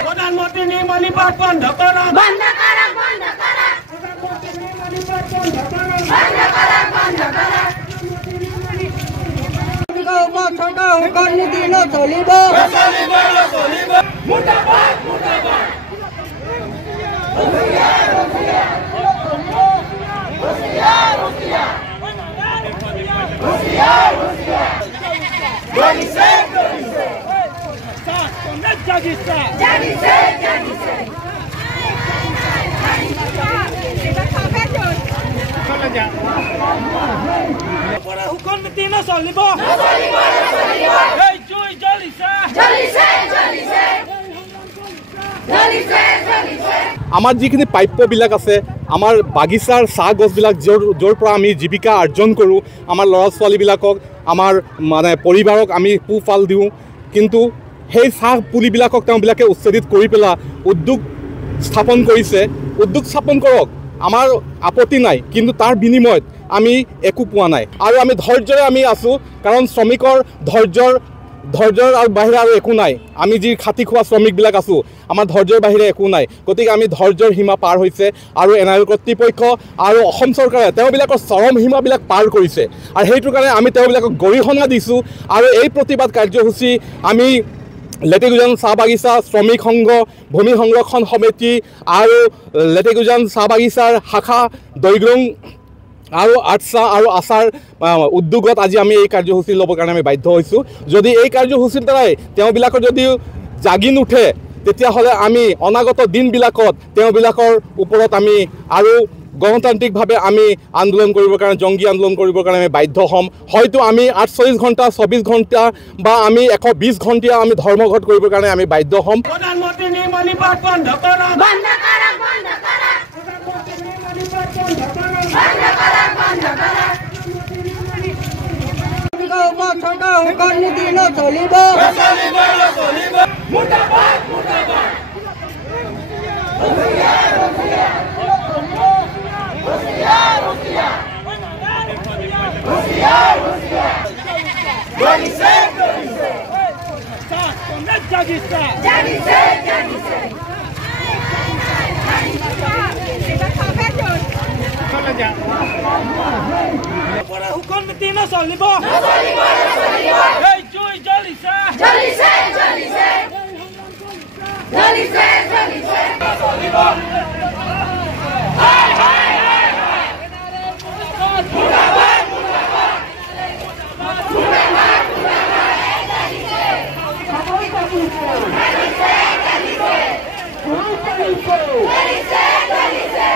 प्रधानमंत्री निमणिपात बंद करा बंद करा बंद करा प्रधानमंत्री निमणिपात बंद करा बंद करा छोटा हुकम नीति न चलिब मुर्दाबाद मुर्दाबाद আমাৰ যিখিনি প্ৰাপ্যবিলাক আছে আমাৰ বাগিচাৰ চাহ গছবিলাক য'ৰ পৰা আমি জীৱিকা অৰ্জন কৰোঁ আমাৰ ল'ৰা ছোৱালীবিলাকক আমাৰ মানে পৰিবাৰক আমি পোহপাল দিওঁ কিন্তু সেই চাহ পুলিবিলাকক তেওঁবিলাকে উচ্ছেদিত কৰি পেলাই উদ্যোগ স্থাপন কৰিছে উদ্যোগ স্থাপন কৰক আমাৰ আপত্তি নাই কিন্তু তাৰ বিনিময়ত আমি একো পোৱা নাই আৰু আমি ধৈৰ্যৰে আমি আছোঁ কাৰণ শ্ৰমিকৰ ধৈৰ্যৰ আৰু বাহিৰে আৰু একো নাই আমি যি খাটি খোৱা শ্ৰমিকবিলাক আছোঁ আমাৰ ধৈৰ্যৰ বাহিৰে একো নাই গতিকে আমি ধৈৰ্যৰ সীমা পাৰ হৈছে আৰু এনআইএল কৰ্তৃপক্ষ আৰু অসম চৰকাৰে তেওঁবিলাকৰ চৰম সীমাবিলাক পাৰ কৰিছে আৰু সেইটোৰ কাৰণে আমি তেওঁবিলাকক গৰিহণা দিছোঁ আৰু এই প্ৰতিবাদ কাৰ্যসূচী আমি লেটেকুজান চাহ বাগিচা শ্ৰমিক সংঘ ভূমি সংৰক্ষণ সমিতি আৰু লেটেকুজান চাহ বাগিচাৰ শাখা দৈগ্ৰং আৰু আটছা আৰু আচাৰ উদ্যোগত আজি আমি এই কাৰ্যসূচী ল'বৰ কাৰণে আমি বাধ্য হৈছোঁ যদি এই কাৰ্যসূচীৰ দ্বাৰাই তেওঁবিলাকৰ যদি জাগি নুঠে তেতিয়াহ'লে আমি অনাগত দিনবিলাকত তেওঁবিলাকৰ ওপৰত আমি আৰু গণতান্ত্ৰিকভাৱে আমি আন্দোলন কৰিবৰ কাৰণে জংগী আন্দোলন কৰিবৰ কাৰণে আমি বাধ্য হ'ম হয়তো আমি 48 ঘণ্টা 24 ঘণ্টা বা আমি 120 ঘণ্টা আমি ধৰ্মঘট কৰিবৰ কাৰণে আমি বাধ্য হ'ম প্ৰধানমন্ত্ৰী নিমণিপাত বন্ধ কৰা বন্ধ কৰা বন্ধ কৰা প্ৰধানমন্ত্ৰী নিমণিপাত বন্ধ কৰা বন্ধ কৰা छोटा हुकम नीति न चलिब मुर्दाबाद मुर्दाबाद हुकम नीति न चलिब Police